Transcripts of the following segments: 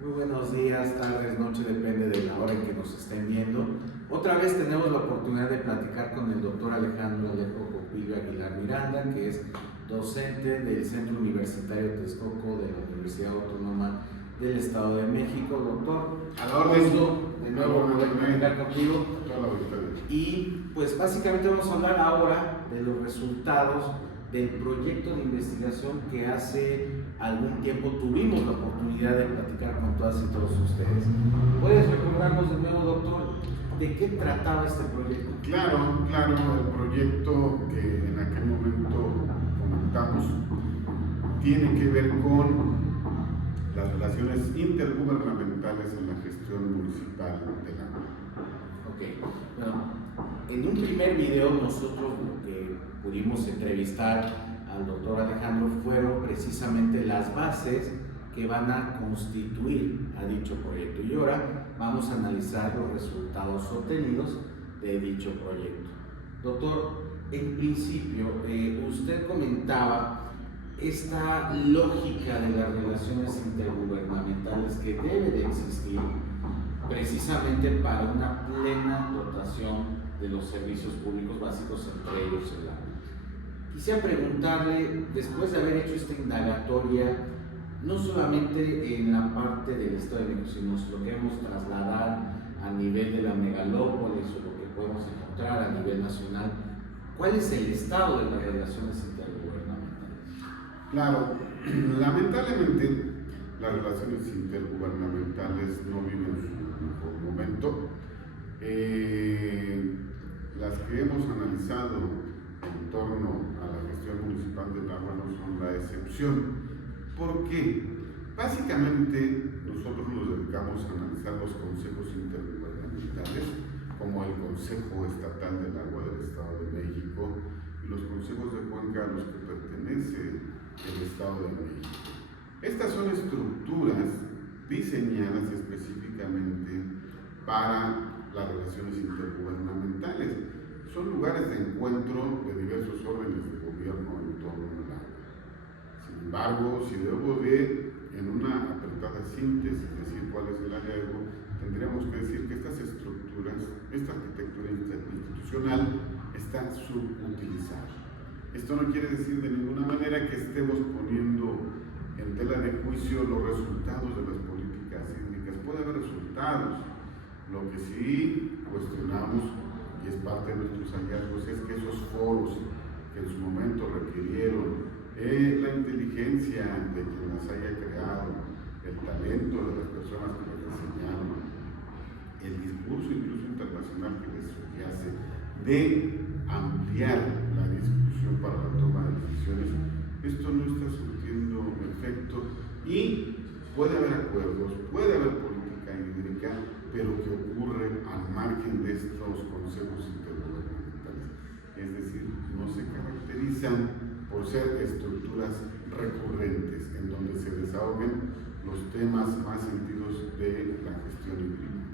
Muy buenos días, tardes, noche, depende de la hora en que nos estén viendo. Otra vez tenemos la oportunidad de platicar con el doctor Alejandro Alejo Copillo Aguilar Miranda, que es docente del Centro Universitario Texcoco de la Universidad Autónoma del Estado de México. Doctor, a la orden, de nuevo poder platicar contigo. Y pues básicamente vamos a hablar ahora de los resultados del proyecto de investigación que hace algún tiempo tuvimos la oportunidad de platicar con todas y todos ustedes. ¿Puedes recordarnos de nuevo, doctor, de qué trataba este proyecto? Claro, el proyecto que en aquel momento comentamos tiene que ver con las relaciones intergubernamentales en la gestión municipal del agua. Ok, bueno, en un primer video nosotros lo que pudimos entrevistar al doctor Alejandro fueron precisamente las bases que van a constituir a dicho proyecto, y ahora vamos a analizar los resultados obtenidos de dicho proyecto. Doctor, en principio usted comentaba esta lógica de las relaciones intergubernamentales que debe de existir precisamente para una plena dotación de los servicios públicos básicos, entre ellos el agua. Quisiera preguntarle, después de haber hecho esta indagatoria, no solamente en la parte del Estado de México, sino lo que queremos trasladar a nivel de la megalópolis o lo que podemos encontrar a nivel nacional, ¿cuál es el estado de las relaciones intergubernamentales? Claro, lamentablemente las relaciones intergubernamentales no viven su mejor momento. Las que hemos analizado en torno a la gestión municipal del agua no son la excepción. ¿Por qué? Básicamente nosotros nos dedicamos a analizar los consejos intergubernamentales, como el Consejo Estatal del Agua del Estado de México y los consejos de cuenca a los que pertenece el Estado de México. Estas son estructuras diseñadas específicamente para las relaciones intergubernamentales. Son lugares de encuentro de diversos órdenes de gobierno en torno al agua. Sin embargo, si debo de, en una apretada síntesis, decir cuál es el hallazgo, tendríamos que decir que estas estructuras, esta arquitectura institucional está subutilizada. Esto no quiere decir de ninguna manera que estemos poniendo en tela de juicio los resultados de las políticas hídricas. Puede haber resultados. Lo que sí cuestionamos, y es parte de nuestros hallazgos, es que esos foros que en su momento requirieron la inteligencia de quien las haya creado, el talento de las personas que las diseñaron, el discurso incluso internacional que les subyace de ampliar la discusión para la toma de decisiones, esto no está surtiendo efecto y puede haber acuerdos, puede haber política hídrica, pero que ocurre al margen de estos consejos intergubernamentales. Es decir, no se caracterizan por ser estructuras recurrentes en donde se desahoguen los temas más sentidos de la gestión hídrica.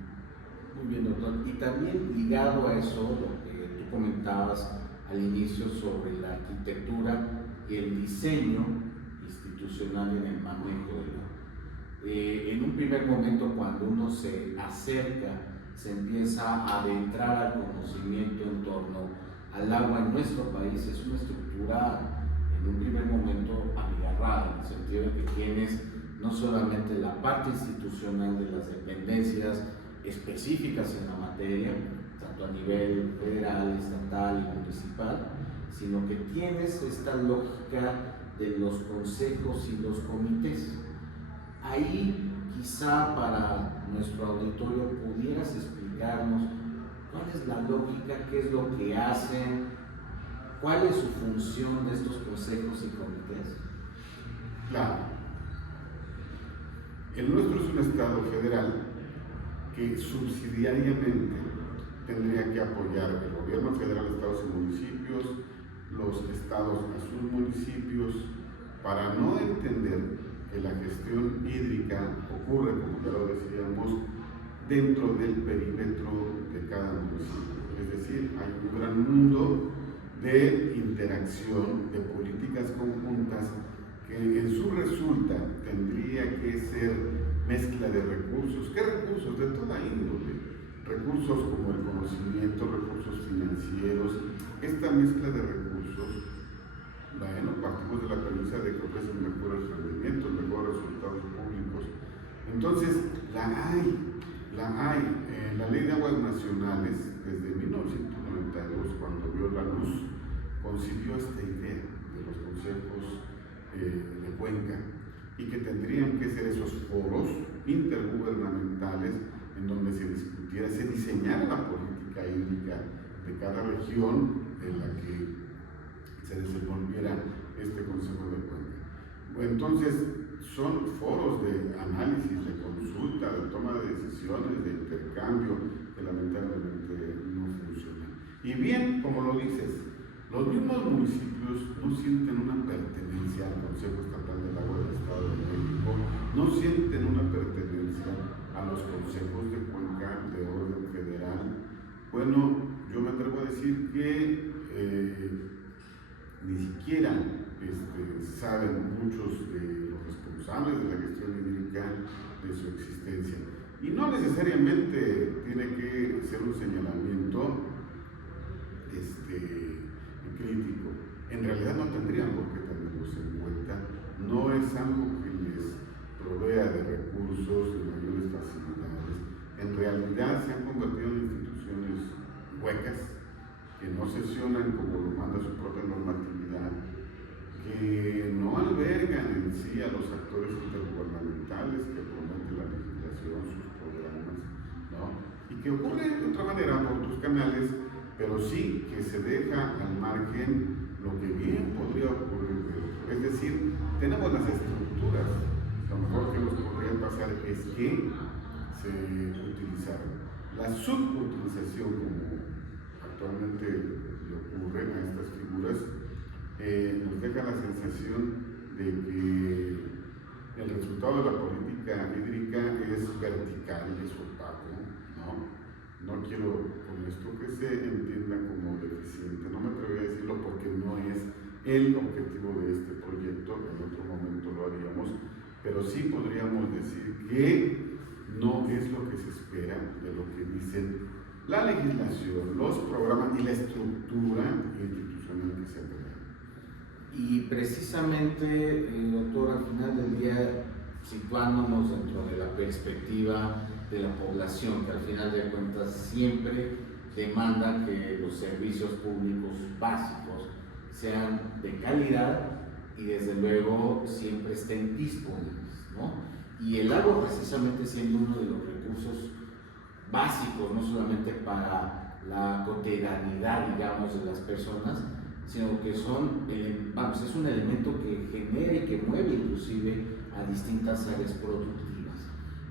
Muy bien, doctor. Y también ligado a eso, lo que tú comentabas al inicio sobre la arquitectura y el diseño institucional en el manejo del agua. En un primer momento, cuando uno se acerca, se empieza a adentrar al conocimiento en torno al agua en nuestro país, es una estructura en un primer momento abigarrada, en el sentido de que tienes no solamente la parte institucional de las dependencias específicas en la materia, tanto a nivel federal, estatal y municipal, sino que tienes esta lógica de los consejos y los comités. Ahí quizá para nuestro auditorio pudieras explicarnos cuál es la lógica, qué es lo que hacen, cuál es su función de estos consejos y comités. Claro. El nuestro es un estado federal que subsidiariamente tendría que apoyar el gobierno federal, estados y municipios, los estados a sus municipios, para no entender que la gestión hídrica ocurre, como ya lo decíamos, dentro del perímetro de cada municipio. Es decir, hay un gran mundo de interacción, de políticas conjuntas que en su resulta tendría que ser mezcla de recursos. ¿Qué recursos? De toda índole. Recursos como el conocimiento, recursos financieros. Esta mezcla de recursos, bueno, partimos de la premisa de que ofrecen mejores rendimientos, mejores resultados públicos. Entonces, la hay. La Ley de Aguas Nacionales, desde 1992, cuando vio la luz, concibió esta idea de los consejos de cuenca, y que tendrían que ser esos foros intergubernamentales en donde se discutiera, se diseñara la política hídrica de cada región en la que se desenvolviera este Consejo de Cuenca. Entonces, son foros de análisis, de consulta, de toma de decisiones, de intercambio, que lamentablemente no funcionan. Y bien, como lo dices, los mismos municipios no sienten una pertenencia al Consejo Estatal del Agua del Estado de México, no sienten una pertenencia a los consejos de cuenca de orden federal. Bueno, yo me atrevo a decir que ni siquiera saben muchos de los responsables de la gestión hídrica de su existencia. Y no necesariamente tiene que ser un señalamiento crítico. En realidad no tendrían por qué tenerlos en cuenta. No es algo que les provea de recursos, de mayores facilidades. En realidad se han convertido en instituciones huecas, que no sesionan como lo manda su propia normatividad, que no albergan en sí a los actores intergubernamentales que promete la legislación, sus programas, ¿no? Y que ocurre de otra manera por otros canales, pero sí que se deja al margen lo que bien podría ocurrir. Es decir, tenemos las estructuras, lo mejor que nos podría pasar es que se utilizaron. La subutilización, como actualmente le ocurre a estas figuras, nos deja la sensación de que el resultado de la política hídrica es vertical, es opaco, ¿no? No quiero con esto que se entienda como deficiente, no me atrevería a decirlo porque no es el objetivo de este proyecto, en otro momento lo haríamos, pero sí podríamos decir que no es lo que se espera de lo que dicen la legislación, los programas y la estructura institucional que se ha creado. Y precisamente, doctor, al final del día, situándonos dentro de la perspectiva de la población, que al final de cuentas siempre demanda que los servicios públicos básicos sean de calidad y desde luego siempre estén disponibles, ¿no? Y el agua precisamente siendo uno de los recursos básicos, no solamente para la cotidianidad, digamos, de las personas, sino que son, es un elemento que genera y que mueve inclusive a distintas áreas productivas.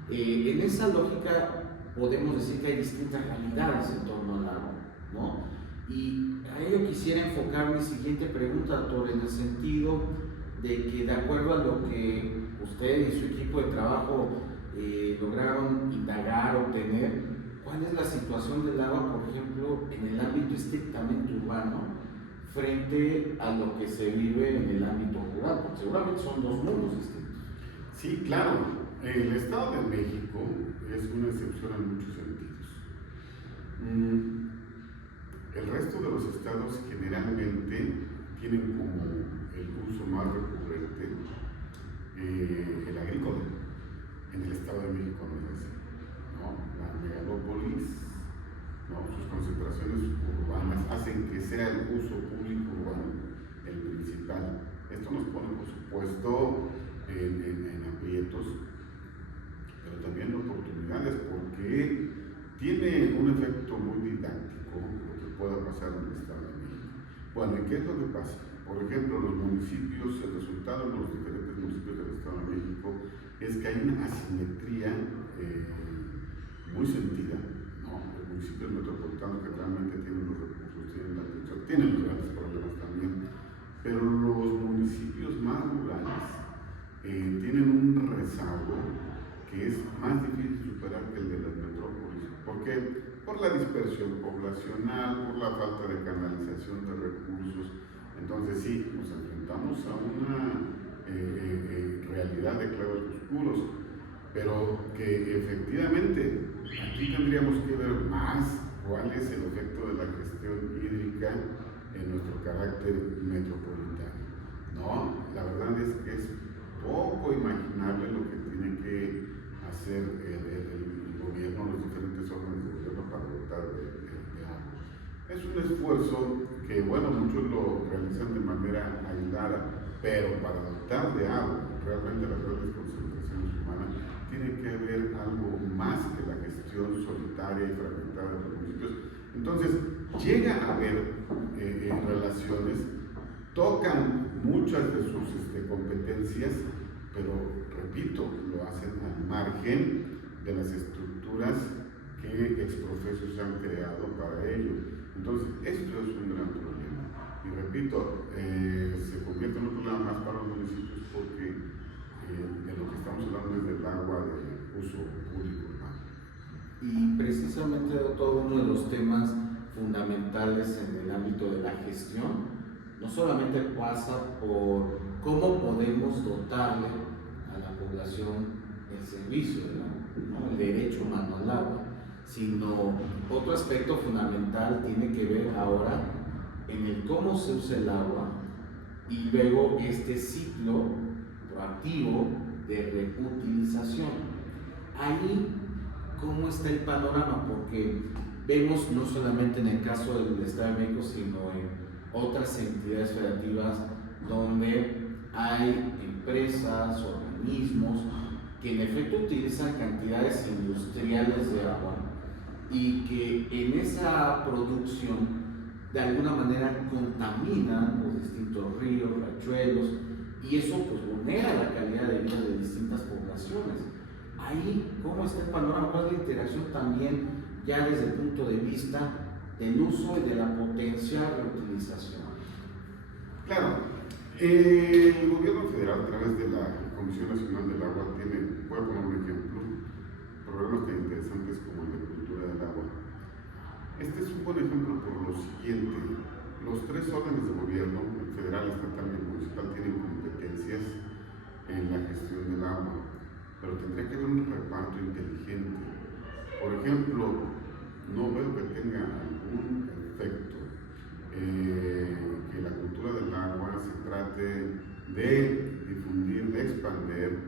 En esa lógica podemos decir que hay distintas realidades en torno al agua, ¿no? Y a ello quisiera enfocar mi siguiente pregunta, doctor, en el sentido de que de acuerdo a lo que usted y su equipo de trabajo lograron indagar, obtener, ¿cuál es la situación del agua, por ejemplo, en el ámbito estrictamente urbano frente a lo que se vive en el ámbito rural? Porque seguramente son dos mundos distintos. Sí, claro. El Estado de México es una excepción en muchos sentidos. El resto de los estados generalmente tienen como el uso más recurrente el agrícola. En el Estado de México no es así, ¿no? La megalópolis, ¿no? Sus concentraciones urbanas hacen que sea el uso público urbano el principal. Esto nos pone, por supuesto, en aprietos, pero también oportunidades, porque tiene un efecto muy didáctico lo que pueda pasar en el Estado de México. Bueno, ¿y qué es lo que pasa? Por ejemplo, los municipios, el resultado de los diferentes municipios del Estado de México es que hay una asimetría muy sentida, ¿no? Los municipios metropolitanos que realmente tienen los recursos, tienen la atención, tienen los grandes problemas también, pero los municipios más rurales tienen un rezago que es más difícil de superar que el de las metrópolis. ¿Por qué? Por la dispersión poblacional, por la falta de canalización de recursos. Entonces sí, nos enfrentamos a una realidad de claros oscuros. pero que efectivamente aquí tendríamos que ver más cuál es el efecto de la gestión hídrica en nuestro carácter metropolitano, ¿no? La verdad es que es poco imaginable lo que tiene que hacer el gobierno, los diferentes órganos de gobierno para dotar de agua. Es un esfuerzo que, bueno, muchos lo realizan de manera aislada, pero para dotar de agua realmente las grandes concentraciones humanas tiene que haber algo más que la gestión solitaria y fragmentada de los municipios. Entonces, llega a haber relaciones, tocan muchas de sus competencias, pero repito, lo hacen al margen de las estructuras que exprofeso se han creado para ello. Entonces, esto es un gran problema. Y repito, se convierte en un problema más para los municipios porque de lo que estamos hablando es del agua de uso público urbano. Y precisamente, doctor, uno de los temas fundamentales en el ámbito de la gestión no solamente pasa por cómo podemos dotarle a la población el servicio, ¿no? El derecho humano al agua, sino otro aspecto fundamental tiene que ver ahora en el cómo se usa el agua y luego este ciclo proactivo de reutilización. Ahí, ¿cómo está el panorama? Porque vemos no solamente en el caso del Estado de México, sino en otras entidades federativas donde hay empresas, organismos que en efecto utilizan cantidades industriales de agua y que en esa producción de alguna manera contaminan los distintos ríos, riachuelos, y eso pues vulnera la calidad de vida de distintas poblaciones. Ahí, ¿cómo está el panorama? ¿Cuál es la interacción también ya desde el punto de vista del uso y de la potencial reutilización? Claro, el gobierno federal a través de la Comisión Nacional del Agua tiene, voy a poner un ejemplo, programas tan interesantes como el de cultura del agua. Este es un buen ejemplo por lo siguiente: los tres órdenes de gobierno, el federal, estatal y el municipal, tienen competencias en la gestión del agua, pero tendría que haber un reparto inteligente. Por ejemplo, no veo que tenga algún efecto que la cultura del agua se trate de difundir, de expandir,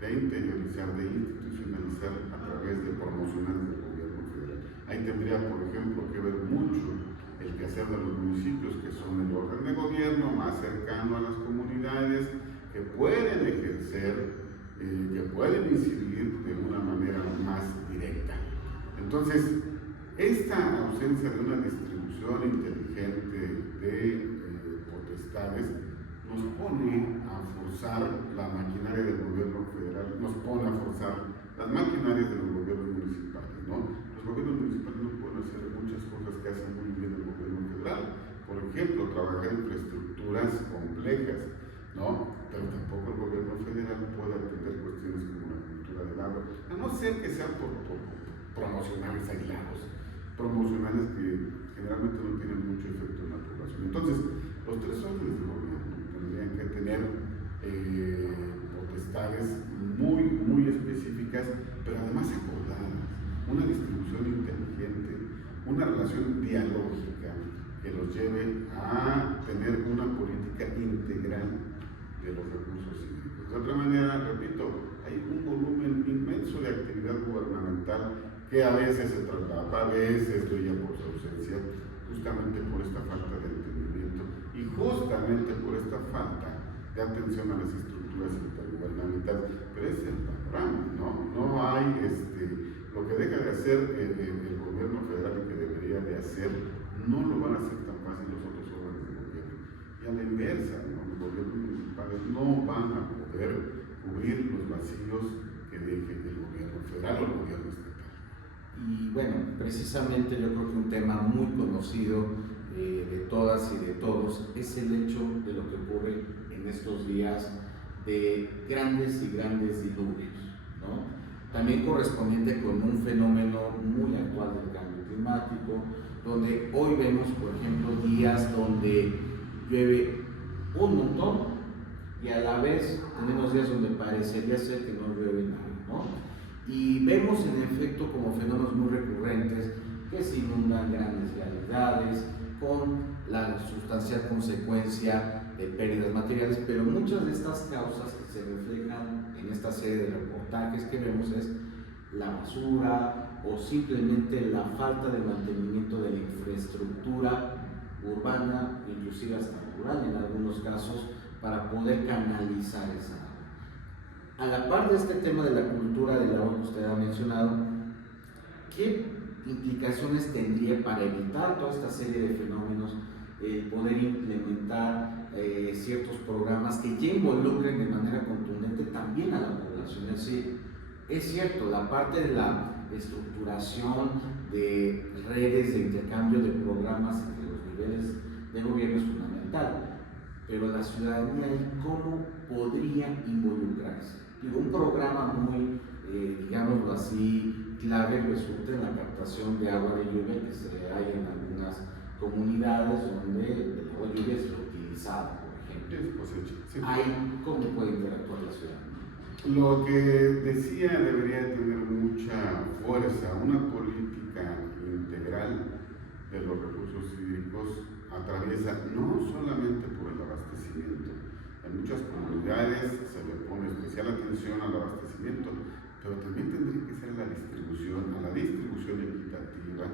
de interiorizar, de institucionalizar a través de promocionales del gobierno federal. Ahí tendría, por ejemplo, que ver mucho el quehacer de los municipios, que son el órgano de gobierno más cercano a las comunidades, que pueden ejercer, que pueden incidir de una manera más directa. Entonces, esta ausencia de una distribución inteligente de potestades nos pone a forzar la maquinaria del gobierno federal, nos pone a forzar las maquinarias de los gobiernos municipales, ¿no? Los gobiernos municipales no pueden hacer muchas cosas que hacen muy bien el gobierno federal. Por ejemplo, trabajar infraestructuras complejas, ¿no? Pero tampoco el gobierno federal puede atender cuestiones como la cultura del agua, a no ser que sean por promocionales aislados, promocionales que generalmente no tienen mucho efecto en la población. Entonces, los tres órdenes de gobierno tendrían que tener potestades muy específicas, pero además acordadas, una distribución inteligente, una relación dialógica que los lleve a tener una política integral de los recursos hídricos. De otra manera, repito, hay un volumen inmenso de actividad gubernamental que a veces se traslada, a veces brilla por su ausencia, justamente por esta falta de entendimiento y justamente por esta falta de atención a las estructuras intergubernamentales. Pero es el panorama, ¿no? No hay lo que deja de hacer el gobierno federal y que debería de hacer, no lo van a hacer tan fácil los otros órganos de gobierno. Y a la inversa, ¿no? Los gobiernos municipales no van a poder cubrir los vacíos que deje el gobierno federal o el gobierno estatal. Y bueno, precisamente yo creo que un tema muy conocido de todas y de todos es el hecho de lo que ocurre en estos días de grandes y grandes diluvios, ¿no? También correspondiente con un fenómeno muy actual del cambio climático, donde hoy vemos, por ejemplo, días donde llueve un montón y a la vez tenemos días donde parecería ser que no llueve nada, ¿no? Y vemos en efecto como fenómenos muy recurrentes que se inundan grandes realidades con la sustancial consecuencia de pérdidas materiales, pero muchas de estas causas que se reflejan en esta serie de reportajes que vemos es la basura o simplemente la falta de mantenimiento de la infraestructura urbana, inclusive hasta rural en algunos casos, para poder canalizar esa agua. A la par de este tema de la cultura del agua que usted ha mencionado, ¿qué implicaciones tendría para evitar toda esta serie de fenómenos poder implementar ciertos programas que ya involucren de manera contundente también a la población? Es decir, es cierto, la parte de la estructuración de redes de intercambio de programas entre los niveles de gobierno es fundamental, pero la ciudadanía, ¿cómo podría involucrarse? Digo, un programa muy, digámoslo así, clave resulta en la captación de agua de lluvia que se hay en algunas comunidades donde el agua de lluvia es reutilizada, por ejemplo. Sí. Ahí, ¿cómo puede interactuar la ciudad? Lo que decía debería tener mucha fuerza, una política integral de los recursos hídricos atraviesa no solamente por el abastecimiento. En muchas comunidades se le pone especial atención al abastecimiento, pero también tendría que ser a la distribución equitativa,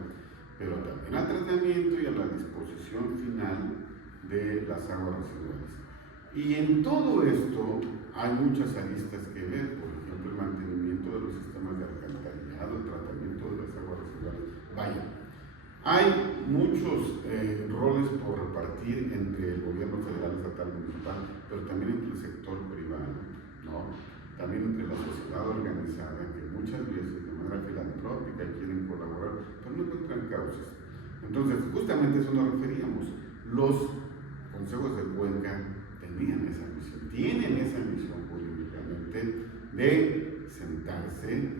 pero también al tratamiento y a la disposición final de las aguas residuales. Y en todo esto hay muchas aristas que ver, por ejemplo, el mantenimiento de los sistemas de alcantarillado, el tratamiento de las aguas residuales. Vaya, hay muchos roles por repartir entre el gobierno federal, estatal, municipal, pero también entre el sector privado, ¿no? También entre la sociedad organizada, que muchas veces de manera filantrópica quieren colaborar, pero no encuentran causas. Entonces, justamente a eso nos referíamos. Los consejos de cuenca tienen esa misión jurídicamente de sentarse,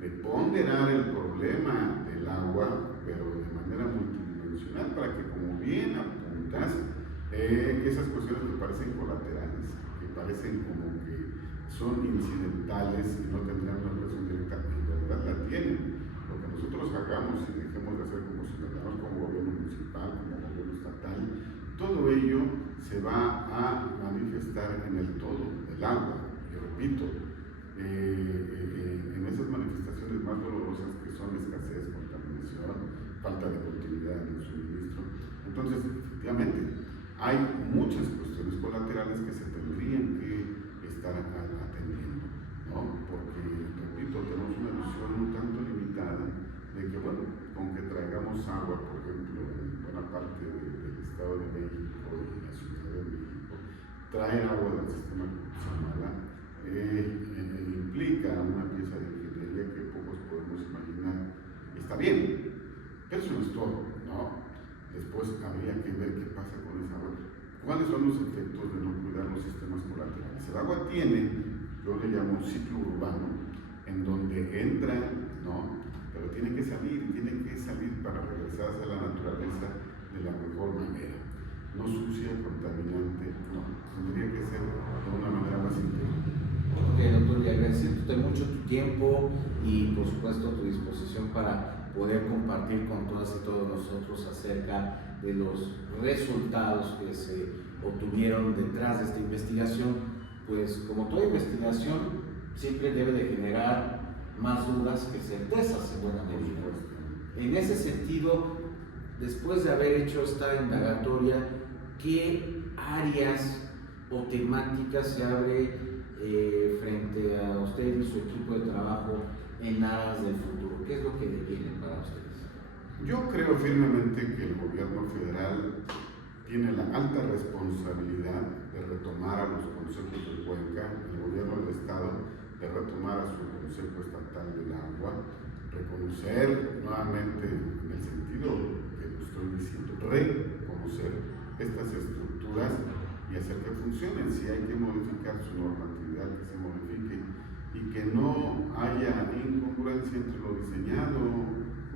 de ponderar el problema del agua, pero de manera multidimensional, para que, como bien apuntas, esas cuestiones que parecen colaterales, que parecen como que son incidentales y no tendrán una relación directa, en realidad la tienen. Lo que nosotros hagamos y dejemos de hacer como ciudadanos, como gobierno municipal, como gobierno estatal, todo ello se va a manifestar en el todo del agua. Yo repito, en esas manifestaciones más dolorosas que son escasez, contaminación, falta de continuidad en el suministro. Entonces, efectivamente, hay muchas cuestiones colaterales que se tendrían que estar atendiendo, ¿no? Porque, repito, tenemos una visión un tanto limitada de que, bueno, con que traigamos agua, por ejemplo, en buena parte del Estado de México y la Ciudad de México, traer agua del sistema Cutzamala implica una pieza de ingeniería que pocos podemos imaginar. Está bien, pero eso no es todo, ¿no? Después habría que ver qué pasa con esa agua. ¿Cuáles son los efectos de no cuidar los sistemas colaterales? El agua tiene, yo le llamo un ciclo urbano, en donde entra, ¿no? Pero tiene que salir para regresar hacia la naturaleza de la mejor manera. No sucia, contaminante, no. Tendría que ser de una manera más integral. Ok, doctor, y agradeciéndote mucho tu tiempo y por supuesto tu disposición para poder compartir con todas y todos nosotros acerca de los resultados que se obtuvieron detrás de esta investigación. Pues como toda investigación siempre debe de generar más dudas que certezas en buena medida. En ese sentido, después de haber hecho esta indagatoria, ¿qué áreas o temáticas se abre frente a usted y su equipo de trabajo en aras del futuro? ¿Qué es lo que viene para ustedes? Yo creo firmemente que el gobierno federal tiene la alta responsabilidad de retomar a los consejos de Cuenca, el gobierno del Estado de retomar a su Consejo Estatal del Agua, reconocer nuevamente, en el sentido que lo estoy diciendo, reconocer estas estructuras y hacer que funcionen. Si hay que modificar su normatividad, que se modifique y que no haya incongruencia entre lo diseñado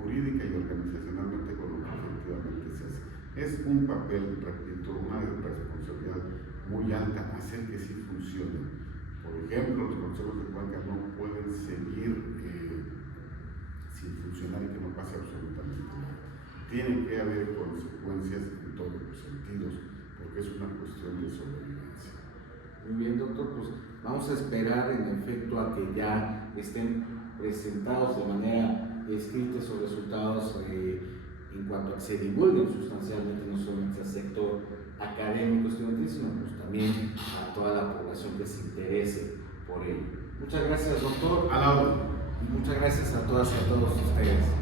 jurídica y organizacionalmente con lo que efectivamente se hace. Es un papel, repito, una responsabilidad muy alta hacer que sí funcione. Por ejemplo, los consejos de Cuenca no pueden seguir tiene que haber consecuencias en todos los sentidos, porque es una cuestión de sobrevivencia. Muy bien, doctor, pues vamos a esperar en efecto a que ya estén presentados de manera escrita esos resultados en cuanto a que se divulguen sustancialmente no solamente al sector académico estudiantil, sino pues también a toda la población que se interese por ello. Muchas gracias, doctor. A la orden. Y muchas gracias a todas y a todos ustedes.